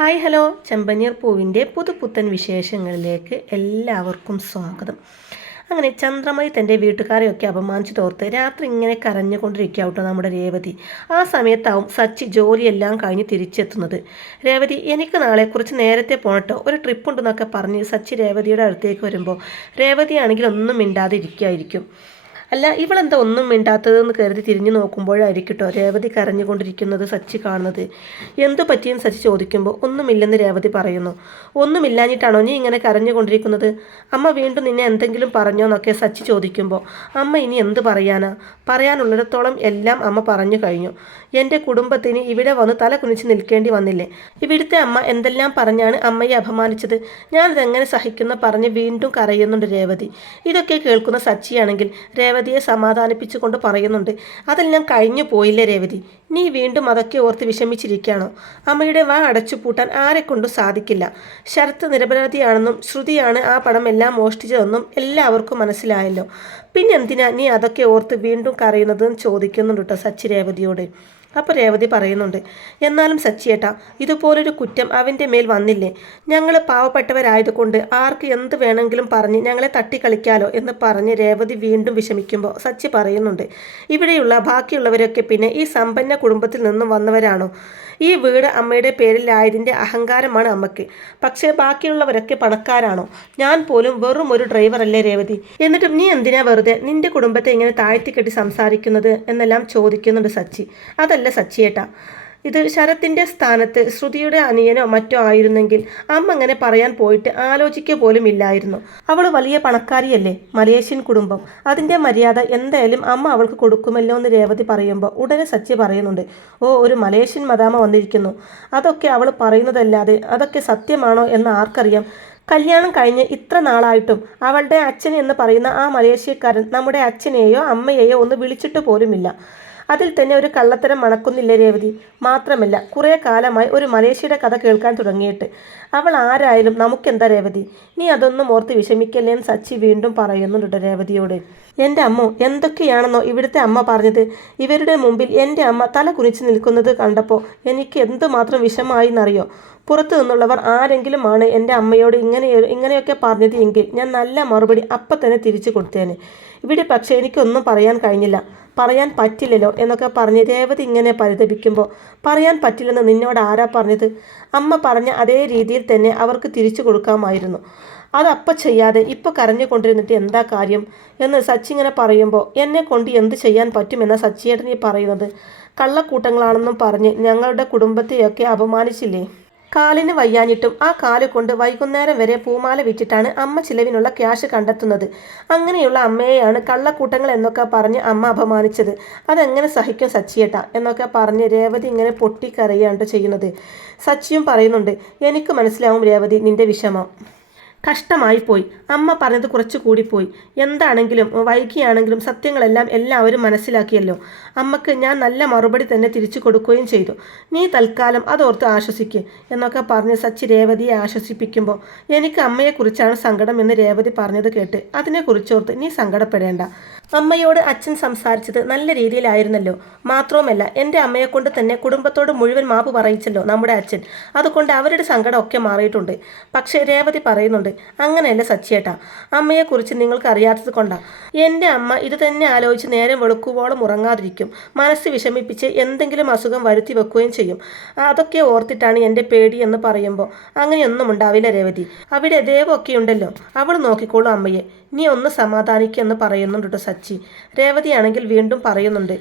Hi hello ചെമ്പനീർ പൂവിൻ്റെ പുതുപുത്തൻ വിശേഷങ്ങളിലേക്ക് എല്ലാവർക്കും സ്വാഗതം. അങ്ങനെ ചന്ദ്രമതി തൻ്റെ വീട്ടുകാരെയൊക്കെ അപമാനിച്ചു തോർത്ത് രാത്രി ഇങ്ങനെ കരഞ്ഞുകൊണ്ടിരിക്കാവട്ടോ നമ്മുടെ രേവതി. ആ സമയത്താവും സച്ചി ജോലിയെല്ലാം കഴിഞ്ഞ് തിരിച്ചെത്തുന്നത്. രേവതി, എനിക്ക് നാളെ കുറച്ച് നേരത്തെ പോകട്ടോ, ഒരു ട്രിപ്പ് ഉണ്ടെന്നൊക്കെ പറഞ്ഞ് സച്ചി രേവതിയുടെ അടുത്തേക്ക് വരുമ്പോൾ രേവതിയാണെങ്കിൽ ഒന്നും മിണ്ടാതെ ഇരിക്കുകയായിരിക്കും. അല്ല, ഇവളെന്താ ഒന്നും മിണ്ടാത്തതെന്ന് കരുതി തിരിഞ്ഞു നോക്കുമ്പോഴായിരിക്കട്ടോ രേവതി കരഞ്ഞുകൊണ്ടിരിക്കുന്നത് സച്ചി കാണുന്നത്. എന്തു പറ്റിയെന്ന് സച്ചി ചോദിക്കുമ്പോൾ ഒന്നുമില്ലെന്ന് രേവതി പറയുന്നു. ഒന്നുമില്ലാഞ്ഞിട്ടാണോ നീ ഇങ്ങനെ കരഞ്ഞുകൊണ്ടിരിക്കുന്നത്? അമ്മ വീണ്ടും നിന്നെ എന്തെങ്കിലും പറഞ്ഞോ എന്നൊക്കെ സച്ചി ചോദിക്കുമ്പോൾ അമ്മ ഇനി എന്ത് പറയാനാ, പറയാനുള്ളിടത്തോളം എല്ലാം അമ്മ പറഞ്ഞു കഴിഞ്ഞു. എൻ്റെ കുടുംബത്തിന് ഇവിടെ വന്ന് തല കുനിച്ച് നിൽക്കേണ്ടി വന്നില്ലേ? ഇവിടുത്തെ അമ്മ എന്തെല്ലാം പറഞ്ഞാണ് അമ്മയെ അപമാനിച്ചത്, ഞാനിതെങ്ങനെ സഹിക്കുന്ന പറഞ്ഞ് വീണ്ടും കരയുന്നുണ്ട് രേവതി. ഇതൊക്കെ കേൾക്കുന്ന സച്ചിയാണെങ്കിൽ രേവതിയെ സമാധാനിപ്പിച്ചുകൊണ്ട് പറയുന്നുണ്ട്, അതെല്ലാം കഴിഞ്ഞു പോയില്ലേ രേവതി, നീ വീണ്ടും അതൊക്കെ ഓർത്ത് വിഷമിച്ചിരിക്കുകയാണോ? അമ്മയുടെ വാ അടച്ചു പൂട്ടാൻ ആരെക്കൊണ്ടും സാധിക്കില്ല. ശരത്ത് നിരപരാധിയാണെന്നും ശ്രുതിയാണ് ആ പണം എല്ലാം മോഷ്ടിച്ചതെന്നും എല്ലാവർക്കും മനസ്സിലായല്ലോ. പിന്നെന്തിനാ നീ അതൊക്കെ ഓർത്ത് വീണ്ടും കരയുന്നതെന്ന് ചോദിക്കുന്നുണ്ട് കേട്ടോ സച്ചി രേവതിയോട്. അപ്പോൾ രേവതി പറയുന്നുണ്ട്, എന്നാലും സച്ചിയേട്ടാ, ഇതുപോലൊരു കുറ്റം അവൻ്റെ മേൽ വന്നില്ലേ? ഞങ്ങൾ പാവപ്പെട്ടവരായതുകൊണ്ട് ആർക്ക് എന്ത് വേണമെങ്കിലും പറഞ്ഞ് ഞങ്ങളെ തട്ടിക്കളിക്കാലോ എന്ന് പറഞ്ഞ് രേവതി വീണ്ടും വിഷമിക്കുമ്പോൾ സച്ചി പറയുന്നുണ്ട്, ഇവിടെയുള്ള ബാക്കിയുള്ളവരൊക്കെ പിന്നെ ഈ സമ്പന്ന കുടുംബത്തിൽ നിന്നും വന്നവരാണോ? ഈ വീട് അമ്മയുടെ പേരിലായതിൻ്റെ അഹങ്കാരമാണ് അമ്മയ്ക്ക്. പക്ഷേ ബാക്കിയുള്ളവരൊക്കെ പണക്കാരാണോ? ഞാൻ പോലും വെറും ഒരു ഡ്രൈവറല്ലേ രേവതി? എന്നിട്ടും നീ എന്തിനാ വെറുതെ നിന്റെ കുടുംബത്തെ ഇങ്ങനെ താഴ്ത്തിക്കെട്ടി സംസാരിക്കുന്നത് എന്നെല്ലാം ചോദിക്കുന്നുണ്ട് സച്ചി. അതല്ല സച്ചിയേട്ടാ, ഇത് ശരത്തിൻ്റെ സ്ഥാനത്ത് ശ്രുതിയുടെ അനിയനോ മറ്റോ ആയിരുന്നെങ്കിൽ അമ്മ അങ്ങനെ പറയാൻ പോയിട്ട് ആലോചിക്കുക പോലും ഇല്ലായിരുന്നു. അവൾ വലിയ പണക്കാരിയല്ലേ, മലേഷ്യൻ കുടുംബം, അതിൻ്റെ മര്യാദ എന്തായാലും അമ്മ അവൾക്ക് കൊടുക്കുമല്ലോ എന്ന് രേവതി പറയുമ്പോൾ ഉടനെ സച്ചി പറയുന്നുണ്ട്, ഓ, ഒരു മലേഷ്യൻ മദാമ വന്നിരിക്കുന്നു, അതൊക്കെ അവൾ പറയുന്നതല്ലാതെ അതൊക്കെ സത്യമാണോ എന്ന് ആർക്കറിയാം? കല്യാണം കഴിഞ്ഞ് ഇത്ര നാളായിട്ടും അവളുടെ അച്ഛൻ എന്ന് പറയുന്ന ആ മലേഷ്യക്കാരൻ നമ്മുടെ അച്ഛനെയോ അമ്മയെയോ ഒന്ന് വിളിച്ചിട്ട് പോലുമില്ല. അതിൽ തന്നെ ഒരു കള്ളത്തരം മണക്കുന്നില്ലേ രേവതി? മാത്രമല്ല കുറേ കാലമായി ഒരു മലേഷ്യയുടെ കഥ കേൾക്കാൻ തുടങ്ങിയിട്ട്. അവൾ ആരായാലും നമുക്കെന്താ രേവതി? നീ അതൊന്നും ഓർത്ത് വിഷമിക്കല്ലേന്ന് സച്ചി വീണ്ടും പറയുന്നുണ്ട് രേവതിയോട്. എൻ്റെ അമ്മോ, എന്തൊക്കെയാണെന്നോ ഇവിടുത്തെ അമ്മ പറഞ്ഞത്. ഇവരുടെ മുമ്പിൽ എൻ്റെ അമ്മ തല കുനിച്ച് നിൽക്കുന്നത് കണ്ടപ്പോൾ എനിക്ക് എന്തുമാത്രം വിഷമായി എന്നറിയോ? പുറത്തു നിന്നുള്ളവർ ആരെങ്കിലും ആണ് എൻ്റെ അമ്മയോട് ഇങ്ങനെയൊക്കെ പറഞ്ഞത് എങ്കിൽ ഞാൻ നല്ല മറുപടി അപ്പം തന്നെ തിരിച്ചു കൊടുത്തേനെ. ഇവിടെ പക്ഷേ എനിക്കൊന്നും പറയാൻ കഴിഞ്ഞില്ല, പറയാൻ പറ്റില്ലല്ലോ എന്നൊക്കെ പറഞ്ഞ് രേവതി ഇങ്ങനെ പരിതപിക്കുമ്പോൾ, പറയാൻ പറ്റില്ലെന്ന് നിന്നോട് ആരാ പറഞ്ഞത്? അമ്മ പറഞ്ഞ അതേ രീതിയിൽ തന്നെ അവർക്ക് തിരിച്ചു കൊടുക്കാമായിരുന്നു. അതപ്പം ചെയ്യാതെ ഇപ്പോൾ കരഞ്ഞുകൊണ്ടിരുന്നിട്ട് എന്താ കാര്യം എന്ന് സച്ചി ഇങ്ങനെ പറയുമ്പോൾ, എന്നെ കൊണ്ട് എന്ത് ചെയ്യാൻ പറ്റുമെന്ന സച്ചിയേട്ടൻ നീ പറയുന്നത്? കള്ളക്കൂട്ടങ്ങളാണെന്നും പറഞ്ഞ് ഞങ്ങളുടെ കുടുംബത്തെയൊക്കെ അപമാനിച്ചില്ലേ? കാലിന് വയ്യാഞ്ഞിട്ടും ആ കാല് കൊണ്ട് വൈകുന്നേരം വരെ പൂമാല വിറ്റിട്ടാണ് അമ്മ ചിലവിനുള്ള ക്യാഷ് കണ്ടെത്തുന്നത്. അങ്ങനെയുള്ള അമ്മയെയാണ് കള്ളക്കൂട്ടങ്ങൾ എന്നൊക്കെ പറഞ്ഞ് അമ്മ അപമാനിച്ചത്. അതെങ്ങനെ സഹിക്കും സച്ചിയേട്ടാ എന്നൊക്കെ പറഞ്ഞ് രേവതി ഇങ്ങനെ പൊട്ടിക്കരയാണ് ചെയ്യുന്നത്. സച്ചിയും പറയുന്നുണ്ട്, എനിക്ക് മനസ്സിലാവും രേവതി നിന്റെ വിഷമം. കഷ്ടമായി പോയി, അമ്മ പറഞ്ഞത് കുറച്ച് കൂടിപ്പോയി. എന്താണെങ്കിലും വൈകിയാണെങ്കിലും സത്യങ്ങളെല്ലാം എല്ലാവരും മനസ്സിലാക്കിയല്ലോ. അമ്മക്ക് ഞാൻ നല്ല മറുപടി തന്നെ തിരിച്ചു കൊടുക്കുകയും ചെയ്തു. നീ തൽക്കാലം അതോർത്ത് ആശ്വസിക്കുക എന്നൊക്കെ പറഞ്ഞ് സച്ചി രേവതിയെ ആശ്വസിപ്പിക്കുമ്പോൾ, എനിക്ക് അമ്മയെക്കുറിച്ചാണ് സങ്കടം എന്ന് രേവതി പറഞ്ഞത് കേട്ട് അതിനെക്കുറിച്ചോർത്ത് നീ സങ്കടപ്പെടേണ്ട. അമ്മയോട് അച്ഛൻ സംസാരിച്ചത് നല്ല രീതിയിലായിരുന്നല്ലോ. മാത്രവുമല്ല എൻ്റെ അമ്മയെക്കൊണ്ട് തന്നെ കുടുംബത്തോട് മുഴുവൻ മാപ്പ് പറയിച്ചല്ലോ നമ്മുടെ അച്ഛൻ. അതുകൊണ്ട് അവരുടെ സങ്കടമൊക്കെ മാറിയിട്ടുണ്ട്. പക്ഷേ രേവതി പറയുന്നുണ്ട്, അങ്ങനെയല്ല സച്ചിയേട്ടാ, അമ്മയെക്കുറിച്ച് നിങ്ങൾക്ക് അറിയാത്തത് കൊണ്ടാണ്. എൻ്റെ അമ്മ ഇത് തന്നെ ആലോചിച്ച് നേരം വെളുക്കുവോളം ഉറങ്ങാതിരിക്കും. മനസ്സ് വിഷമിപ്പിച്ച് എന്തെങ്കിലും അസുഖം വരുത്തി വെക്കുകയും ചെയ്യും. അതൊക്കെ ഓർത്തിട്ടാണ് എൻ്റെ പേടി എന്ന് പറയുമ്പോൾ, അങ്ങനെയൊന്നും ഉണ്ടാവില്ല രേവതി. അവിടെ ദേവമൊക്കെ ഉണ്ടല്ലോ, അവൾ നോക്കിക്കോളും അമ്മയെ. നീ ഒന്ന് സമാധാനിക്കുമെന്ന് പറയുന്നുണ്ട് സച്ചി. രേവതിയാണെങ്കിൽ വീണ്ടും പറയുന്നുണ്ട്,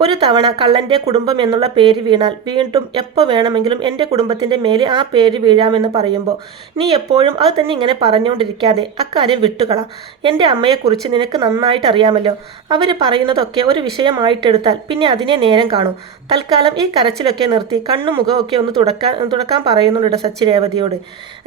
ഒരു തവണ കള്ളൻ്റെ കുടുംബം എന്നുള്ള പേര് വീണാൽ വീണ്ടും എപ്പോൾ വേണമെങ്കിലും എൻ്റെ കുടുംബത്തിൻ്റെ മേലെ ആ പേര് വീഴാമെന്ന് പറയുമ്പോൾ നീ എപ്പോഴും അത് തന്നെ ഇങ്ങനെ പറഞ്ഞുകൊണ്ടിരിക്കാതെ അക്കാര്യം വിട്ടുകള. എൻ്റെ അമ്മയെക്കുറിച്ച് നിനക്ക് നന്നായിട്ട് അറിയാമല്ലോ. അവർ പറയുന്നതൊക്കെ ഒരു വിഷയമായിട്ടെടുത്താൽ പിന്നെ അതിനെ നേരം കാണും. തൽക്കാലം ഈ കരച്ചിലൊക്കെ നിർത്തി കണ്ണും മുഖമൊക്കെ ഒന്ന് തുടക്കാൻ പറയുന്നുണ്ട് സച്ചി രേവതിയോട്.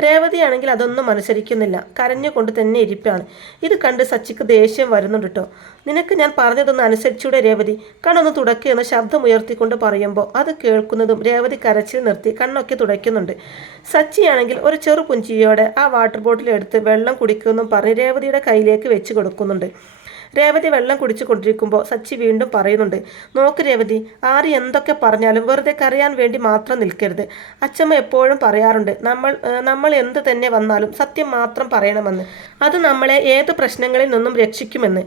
രേവതിയാണെങ്കിൽ അതൊന്നും അനുസരിക്കുന്നില്ല, കരഞ്ഞുകൊണ്ട് തന്നെ ഇരിപ്പാണ്. ഇത് കണ്ട് സച്ചിക്ക് ദേഷ്യം വരുന്നുണ്ട് കേട്ടോ. നിനക്ക് ഞാൻ പറഞ്ഞതൊന്ന് അനുസരിച്ചൂടെ രേവതി, കണ്ണൊന്ന് തുടക്കുകയെന്ന് ശബ്ദമുയർത്തിക്കൊണ്ട് പറയുമ്പോൾ അത് കേൾക്കുന്നതും രേവതി കരച്ചിൽ നിർത്തി കണ്ണൊക്കെ തുടയ്ക്കുന്നുണ്ട്. സച്ചിയാണെങ്കിൽ ഒരു ചെറു പുഞ്ചിരിയോടെ ആ വാട്ടർ ബോട്ടിൽ എടുത്ത് വെള്ളം കുടിക്കുമെന്നും പറഞ്ഞ് രേവതിയുടെ കയ്യിലേക്ക് വെച്ച് കൊടുക്കുന്നുണ്ട്. രേവതി വെള്ളം കുടിച്ചു കൊണ്ടിരിക്കുമ്പോൾ സച്ചി വീണ്ടും പറയുന്നുണ്ട്, നോക്ക് രേവതി, ആര് എന്തൊക്കെ പറഞ്ഞാലും വെറുതെ കരയാൻ വേണ്ടി മാത്രം നിൽക്കരുത്. അച്ഛമ്മ എപ്പോഴും പറയാറുണ്ട്, നമ്മൾ എന്ത് തന്നെ വന്നാലും സത്യം മാത്രം പറയണമെന്ന്. അത് നമ്മളെ ഏത് പ്രശ്നങ്ങളിൽ നിന്നും രക്ഷിക്കുമെന്ന്.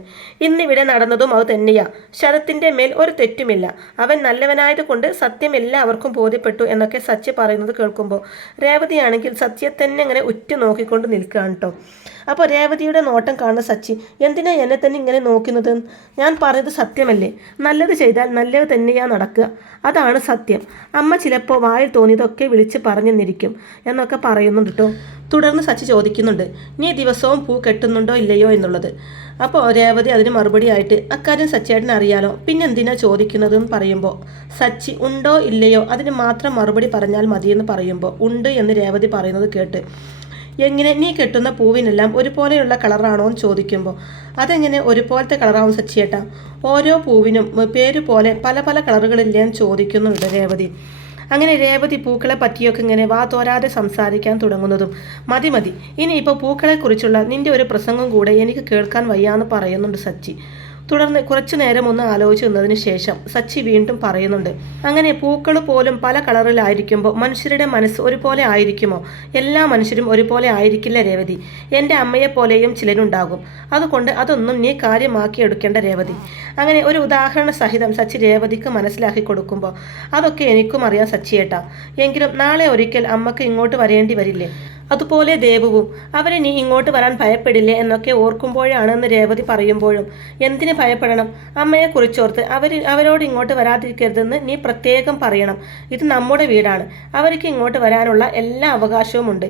ഇന്നിവിടെ നടന്നതും അത് തന്നെയാ. ശരത്തിൻ്റെ മേൽ ഒരു തെറ്റുമില്ല. അവൻ നല്ലവനായതുകൊണ്ട് സത്യം എല്ലാവർക്കും ബോധ്യപ്പെട്ടു എന്നൊക്കെ സച്ചി പറയുന്നത് കേൾക്കുമ്പോൾ രേവതിയാണെങ്കിൽ സച്ചിയെ തന്നെ ഇങ്ങനെ ഉറ്റു നോക്കിക്കൊണ്ട് നിൽക്കുകയാണ് കേട്ടോ. അപ്പോൾ രേവതിയുടെ നോട്ടം കാണുന്ന സച്ചി, എന്തിനാ എന്നെ തന്നെ ഇങ്ങനെ നോക്കുന്നത്? ഞാൻ പറഞ്ഞത് സത്യമല്ലേ? നല്ലത് ചെയ്താൽ നല്ലത് തന്നെയാ നടക്കുക. അതാണ് സത്യം. അമ്മ ചിലപ്പോൾ വായിൽ തോന്നിയതൊക്കെ വിളിച്ച് പറഞ്ഞെന്നിരിക്കും എന്നൊക്കെ പറയുന്നുണ്ട് കേട്ടോ. തുടർന്ന് സച്ചി ചോദിക്കുന്നുണ്ട്, നീ ദിവസവും പൂ കെട്ടുന്നുണ്ടോ ഇല്ലയോ എന്നുള്ളത്. അപ്പോൾ രേവതി അതിന് മറുപടിയായിട്ട്, അക്കാര്യം സച്ചിയേട്ടന് അറിയാലോ, പിന്നെന്തിനാ ചോദിക്കുന്നതെന്ന് പറയുമ്പോൾ സച്ചി ഉണ്ടോ ഇല്ലയോ അതിന് മാത്രം മറുപടി പറഞ്ഞാൽ മതിയെന്ന് പറയുമ്പോൾ ഉണ്ട് എന്ന് രേവതി പറയുന്നത് കേട്ട്, എങ്ങനെ നീ കെട്ടുന്ന പൂവിനെല്ലാം ഒരുപോലെയുള്ള കളറാണോ എന്ന് ചോദിക്കുമ്പോൾ, അതെങ്ങനെ ഒരുപോലത്തെ കളറാവും സച്ചിയേട്ടാ? ഓരോ പൂവിനും പേര് പോലെ പല പല കളറുകളില്ലേ എന്ന് ചോദിക്കുന്നുണ്ട് രേവതി. അങ്ങനെ രേവതി പൂക്കളെ പറ്റിയൊക്കെ ഇങ്ങനെ വാ തോരാതെ സംസാരിക്കാൻ തുടങ്ങുന്നതും മതി മതി, ഇനിയിപ്പോൾ പൂക്കളെക്കുറിച്ചുള്ള നിന്റെ ഒരു പ്രസംഗം കൂടെ എനിക്ക് കേൾക്കാൻ വയ്യാന്ന് പറയുന്നുണ്ട് സച്ചി. തുടർന്ന് കുറച്ചു നേരം ഒന്ന് ആലോചിച്ച് നിന്നതിന് ശേഷം സച്ചി വീണ്ടും പറയുന്നുണ്ട്, അങ്ങനെ പൂക്കൾ പോലും പല കളറിലായിരിക്കുമ്പോൾ മനുഷ്യരുടെ മനസ്സ് ഒരുപോലെ ആയിരിക്കുമോ? എല്ലാ മനുഷ്യരും ഒരുപോലെ ആയിരിക്കില്ല രേവതി. എൻ്റെ അമ്മയെപ്പോലെയും ചിലരുണ്ടാകും. അതുകൊണ്ട് അതൊന്നും നീ കാര്യമാക്കി എടുക്കേണ്ട രേവതി. അങ്ങനെ ഒരു ഉദാഹരണ സഹിതം സച്ചി രേവതിക്ക് മനസ്സിലാക്കി കൊടുക്കുമ്പോൾ, അതൊക്കെ എനിക്കും അറിയാം സച്ചിയേട്ടാ, എങ്കിലും നാളെ ഒരിക്കൽ അമ്മക്ക് ഇങ്ങോട്ട് വരേണ്ടി വരില്ലേ? അതുപോലെ ദേവുവും, അവരെ നീ ഇങ്ങോട്ട് വരാൻ ഭയപ്പെടില്ലേ എന്നൊക്കെ ഓർക്കുമ്പോഴാണെന്ന് രേവതി പറയുമ്പോഴും, എന്തിന് ഭയപ്പെടണം? അമ്മയെക്കുറിച്ചോർത്ത് അവരോട് ഇങ്ങോട്ട് വരാതിരിക്കരുതെന്ന് നീ പ്രത്യേകം പറയണം. ഇത് നമ്മുടെ വീടാണ്. അവർക്ക് ഇങ്ങോട്ട് വരാനുള്ള എല്ലാ അവകാശവുമുണ്ട്.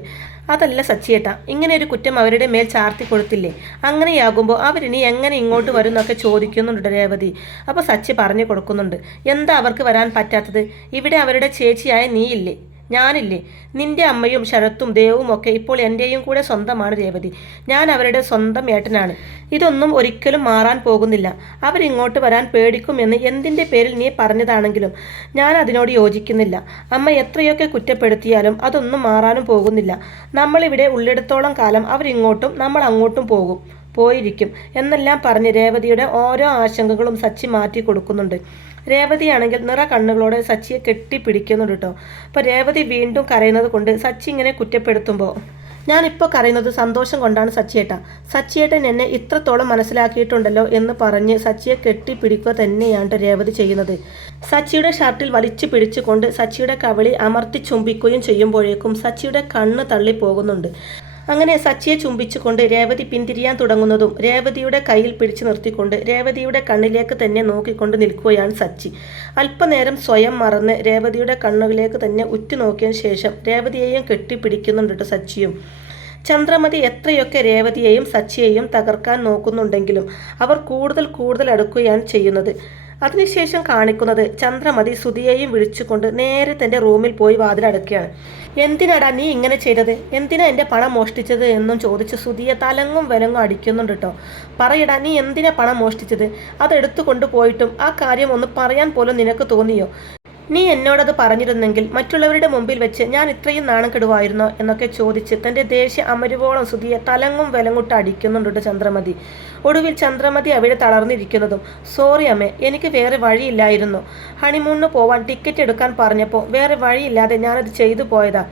അതല്ല സച്ചിയേട്ടാ, ഇങ്ങനെ ഒരു കുറ്റം അവരുടെ മേൽ ചാർത്തി കൊടുത്തില്ലേ? അങ്ങനെയാകുമ്പോൾ അവരിനി എങ്ങനെ ഇങ്ങോട്ട് വരും എന്നൊക്കെ ചോദിക്കുന്നുണ്ട് രേവതി. അപ്പോൾ സച്ചി പറഞ്ഞു കൊടുക്കുന്നുണ്ട്, എന്താ അവർക്ക് വരാൻ പറ്റാത്തത്? ഇവിടെ അവരുടെ ചേച്ചിയായ നീയില്ലേ, ഞാനില്ലേ? നിന്റെ അമ്മയും ശരത്തും ദേവും ഒക്കെ ഇപ്പോൾ എൻ്റെയും കൂടെ സ്വന്തമാണ് രേവതി. ഞാൻ അവരുടെ സ്വന്തം ഏട്ടനാണ്. ഇതൊന്നും ഒരിക്കലും മാറാൻ പോകുന്നില്ല. അവരിങ്ങോട്ട് വരാൻ പേടിക്കുമെന്ന് എന്തിൻ്റെ പേരിൽ നീ പറഞ്ഞതാണെങ്കിലും ഞാൻ അതിനോട് യോജിക്കുന്നില്ല. അമ്മ എത്രയൊക്കെ കുറ്റപ്പെടുത്തിയാലും അതൊന്നും മാറാനും പോകുന്നില്ല. നമ്മളിവിടെ ഉള്ളിടത്തോളം കാലം അവരിങ്ങോട്ടും നമ്മൾ അങ്ങോട്ടും പോയിരിക്കും എന്നെല്ലാം പറഞ്ഞ് രേവതിയുടെ ഓരോ ആശങ്കകളും സച്ചി മാറ്റി കൊടുക്കുന്നുണ്ട്. രേവതിയാണെങ്കിൽ നിറ കണ്ണുകളോടെ സച്ചിയെ കെട്ടിപ്പിടിക്കുന്നുണ്ട് കേട്ടോ. അപ്പോൾ രേവതി വീണ്ടും കരയുന്നത് കൊണ്ട് സച്ചി ഇങ്ങനെ കുറ്റപ്പെടുത്തുമ്പോൾ, ഞാനിപ്പോൾ കരയുന്നത് സന്തോഷം കൊണ്ടാണ് സച്ചിയേട്ടാ. സച്ചിയേട്ടൻ എന്നെ ഇത്രത്തോളം മനസ്സിലാക്കിയിട്ടുണ്ടല്ലോ എന്ന് പറഞ്ഞ് സച്ചിയെ കെട്ടിപ്പിടിക്കുക തന്നെയാണ് രേവതി ചെയ്യുന്നത്. സച്ചിയുടെ ഷർട്ടിൽ വലിച്ചു പിടിച്ചുകൊണ്ട് സച്ചിയുടെ കവിളി അമർത്തി ചുംബിക്കുകയും ചെയ്യുമ്പോഴേക്കും സച്ചിയുടെ കണ്ണ് തള്ളിപ്പോകുന്നുണ്ട്. അങ്ങനെ സച്ചിയെ ചുംബിച്ചുകൊണ്ട് രേവതി പിന്തിരിയാൻ തുടങ്ങുന്നതും രേവതിയുടെ കയ്യിൽ പിടിച്ചു നിർത്തിക്കൊണ്ട് രേവതിയുടെ കണ്ണിലേക്ക് തന്നെ നോക്കിക്കൊണ്ട് നിൽക്കുകയാണ് സച്ചി. അല്പനേരം സ്വയം മറന്ന് രേവതിയുടെ കണ്ണുകളിലേക്ക് തന്നെ ഉറ്റുനോക്കിയതിന് ശേഷം രേവതിയെയും കെട്ടിപ്പിടിക്കുന്നുണ്ട് സച്ചിയും. ചന്ദ്രമതി എത്രയൊക്കെ രേവതിയെയും സച്ചിയെയും തകർക്കാൻ നോക്കുന്നുണ്ടെങ്കിലും അവർ കൂടുതൽ അടുക്കുകയാണ് ചെയ്യുന്നത്. അതിനുശേഷം കാണിക്കുന്നത് ചന്ദ്രമതി സുധിയെയും വിളിച്ചുകൊണ്ട് നേരെ തൻ്റെ റൂമിൽ പോയി വാതിലടക്കുകയാണ്. എന്തിനാടാ നീ ഇങ്ങനെ ചെയ്തത്? എന്തിനാ എൻ്റെ പണം മോഷ്ടിച്ചത് എന്നും ചോദിച്ച് സുധിയെ തലങ്ങും വിലങ്ങും അടിക്കുന്നുണ്ട് കേട്ടോ. പറയടാ, നീ എന്തിനാ പണം മോഷ്ടിച്ചത്? അതെടുത്തു കൊണ്ടുപോയിട്ടും ആ കാര്യം ഒന്ന് പറയാൻ പോലും നിനക്ക് തോന്നിയോ? നീ എന്നോടത് പറഞ്ഞിരുന്നെങ്കിൽ മറ്റുള്ളവരുടെ മുമ്പിൽ വെച്ച് ഞാൻ ഇത്രയും നാണം കെടുവായിരുന്നോ എന്നൊക്കെ ചോദിച്ച് തൻ്റെ ദേഷ്യ അമരുവോളം സുധിയെ തലങ്ങും വിലങ്ങുട്ട് അടിക്കുന്നുണ്ട് ചന്ദ്രമതി. ഒടുവിൽ ചന്ദ്രമതി അവിടെ തളർന്നിരിക്കുന്നതും, സോറി അമ്മേ, എനിക്ക് വേറെ വഴിയില്ലായിരുന്നു. ഹണിമൂണിന് പോവാൻ ടിക്കറ്റ് എടുക്കാൻ പറഞ്ഞപ്പോൾ വേറെ വഴിയില്ലാതെ ഞാനത് ചെയ്തു പോയതാ.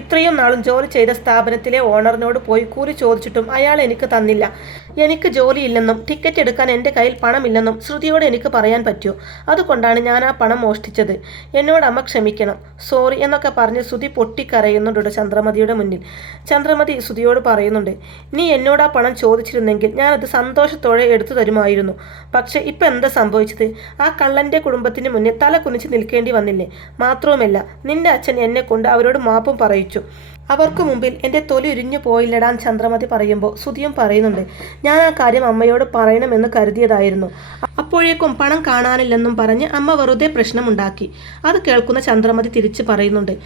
ഇത്രയും നാളും ജോലി ചെയ്ത സ്ഥാപനത്തിലെ ഓണറിനോട് പോയി കൂലി ചോദിച്ചിട്ടും അയാൾ എനിക്ക് തന്നില്ല. എനിക്ക് ജോലിയില്ലെന്നും ടിക്കറ്റ് എടുക്കാൻ എൻ്റെ കയ്യിൽ പണമില്ലെന്നും ശ്രുതിയോട് എനിക്ക് പറയാൻ പറ്റുമോ? അതുകൊണ്ടാണ് ഞാൻ ആ പണം മോഷ്ടിച്ചത്. എന്നോട് അമ്മ ക്ഷമിക്കണം, സോറി എന്നൊക്കെ പറഞ്ഞ് ശ്രുതി പൊട്ടിക്കരയുന്നുണ്ട് ചന്ദ്രമതിയുടെ മുന്നിൽ. ചന്ദ്രമതി ശ്രുതിയോട് പറയുന്നുണ്ട്, നീ എന്നോട് ആ പണം ചോദിച്ചിരുന്നെങ്കിൽ ഞാനത് സന്തോഷത്തോടെ എടുത്തു തരുമായിരുന്നു. പക്ഷെ ഇപ്പം എന്താ സംഭവിച്ചത്? ആ കള്ളൻ്റെ കുടുംബത്തിന് മുന്നിൽ തല കുനിച്ച് നിൽക്കേണ്ടി വന്നില്ലേ? മാത്രവുമല്ല, നിന്റെ അച്ഛൻ എന്നെ കൊണ്ട് അവരോട് മാപ്പും പറയിച്ചു. അവർക്ക് മുമ്പിൽ എൻ്റെ തൊലി ഉരിഞ്ഞു പോയില്ലടാൻ ചന്ദ്രമതി പറയുമ്പോൾ സുധിയും പറയുന്നുണ്ട്, ഞാൻ ആ കാര്യം അമ്മയോട് പറയണമെന്ന് കരുതിയതായിരുന്നു. അപ്പോഴേക്കും പണം കാണാനില്ലെന്നും പറഞ്ഞ് അമ്മ വെറുതെ പ്രശ്നമുണ്ടാക്കി. അത് കേൾക്കുന്ന ചന്ദ്രമതി തിരിച്ചു പറയുന്നുണ്ട്,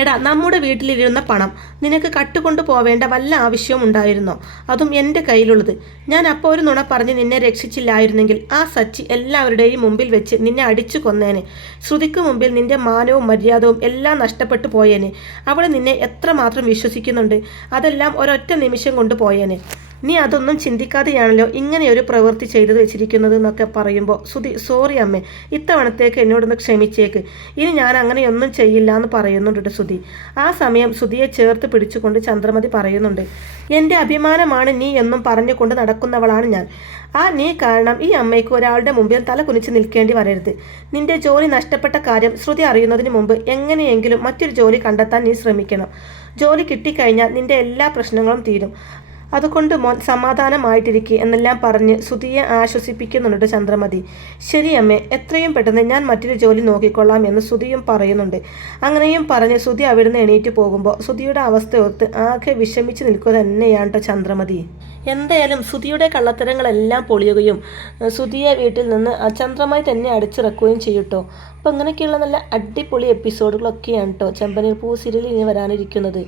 എടാ, നമ്മുടെ വീട്ടിലിരുന്ന പണം നിനക്ക് കട്ടുകൊണ്ടു പോവേണ്ട വല്ല ആവശ്യവും ഉണ്ടായിരുന്നോ? അതും എൻ്റെ കയ്യിലുള്ളത്. ഞാൻ അപ്പോൾ ഒരു നുണ പറഞ്ഞ് നിന്നെ രക്ഷിച്ചില്ലായിരുന്നെങ്കിൽ ആ സച്ചി എല്ലാവരുടെയും മുമ്പിൽ വെച്ച് നിന്നെ അടിച്ചു കൊന്നേനെ. ശ്രുതിക്ക് മുമ്പിൽ നിന്റെ മാനവും മര്യാദവും എല്ലാം നഷ്ടപ്പെട്ടു പോയേനെ. അവൾ നിന്നെ എത്രമാത്രം വിശ്വസിക്കുന്നുണ്ട്, അതെല്ലാം ഒരൊറ്റ നിമിഷം കൊണ്ട് പോയേനെ. നീ അതൊന്നും ചിന്തിക്കാതെയാണല്ലോ ഇങ്ങനെയൊരു പ്രവൃത്തി ചെയ്തു വെച്ചിരിക്കുന്നത് എന്നൊക്കെ പറയുമ്പോൾ സുധി സോറി അമ്മേ, ഇത്തവണത്തേക്ക് എന്നോടൊന്ന് ക്ഷമിച്ചേക്ക്, ഇനി ഞാൻ അങ്ങനെയൊന്നും ചെയ്യില്ല എന്ന് പറയുന്നുണ്ട് സുധി. ആ സമയം സുധിയെ ചേർത്ത് പിടിച്ചുകൊണ്ട് ചന്ദ്രമതി പറയുന്നുണ്ട്, എൻ്റെ അഭിമാനമാണ് നീ എന്നും പറഞ്ഞുകൊണ്ട് നടക്കുന്നവളാണ് ഞാൻ. ആ നീ കാരണം ഈ അമ്മയ്ക്ക് ഒരാളുടെ മുമ്പിൽ തല കുനിച്ച് നിൽക്കേണ്ടി വരരുത്. നിന്റെ ജോലി നഷ്ടപ്പെട്ട കാര്യം ശ്രുതി അറിയുന്നതിന് മുമ്പ് എങ്ങനെയെങ്കിലും മറ്റൊരു ജോലി കണ്ടെത്താൻ നീ ശ്രമിക്കണം. ജോലി കിട്ടിക്കഴിഞ്ഞാൽ നിന്റെ എല്ലാ പ്രശ്നങ്ങളും തീരും. അതുകൊണ്ട് മോൻ സമാധാനമായിട്ടിരിക്കുക എന്നെല്ലാം പറഞ്ഞ് സുധിയെ ആശ്വസിപ്പിക്കുന്നുണ്ട് ചന്ദ്രമതി. ശരി അമ്മേ, എത്രയും പെട്ടെന്ന് ഞാൻ മറ്റൊരു ജോലി നോക്കിക്കൊള്ളാം എന്ന് സുധിയും പറയുന്നുണ്ട്. അങ്ങനെയും പറഞ്ഞ് സുധി അവിടുന്ന് എണീറ്റ് പോകുമ്പോൾ സുധിയുടെ അവസ്ഥ ഓർത്ത് ആകെ വിഷമിച്ച് നിൽക്കുക തന്നെയാണ് കേട്ടോ ചന്ദ്രമതി. എന്തായാലും സുധിയുടെ കള്ളത്തരങ്ങളെല്ലാം പൊളിയുകയും സുധിയെ വീട്ടിൽ നിന്ന് ചന്ദ്രമായി തന്നെ അടിച്ചിറക്കുകയും ചെയ്യൂട്ടോ. അപ്പോൾ ഇങ്ങനെയൊക്കെയുള്ള നല്ല അടിപൊളി എപ്പിസോഡുകളൊക്കെയാണ് കേട്ടോ ചെമ്പനീർ പൂ സീരിയലിൽ ഇനി വരാനിരിക്കുന്നത്.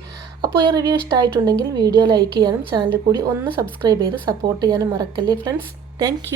അപ്പോൾ ഈ റിവ്യൂ ഇഷ്ടമായിട്ടുണ്ടെങ്കിൽ വീഡിയോ ലൈക്ക് ചെയ്യാനും ചാനൽ കൂടി ഒന്ന് സബ്സ്ക്രൈബ് ചെയ്ത് സപ്പോർട്ട് ചെയ്യാനും മറക്കല്ലേ ഫ്രണ്ട്സ്. താങ്ക്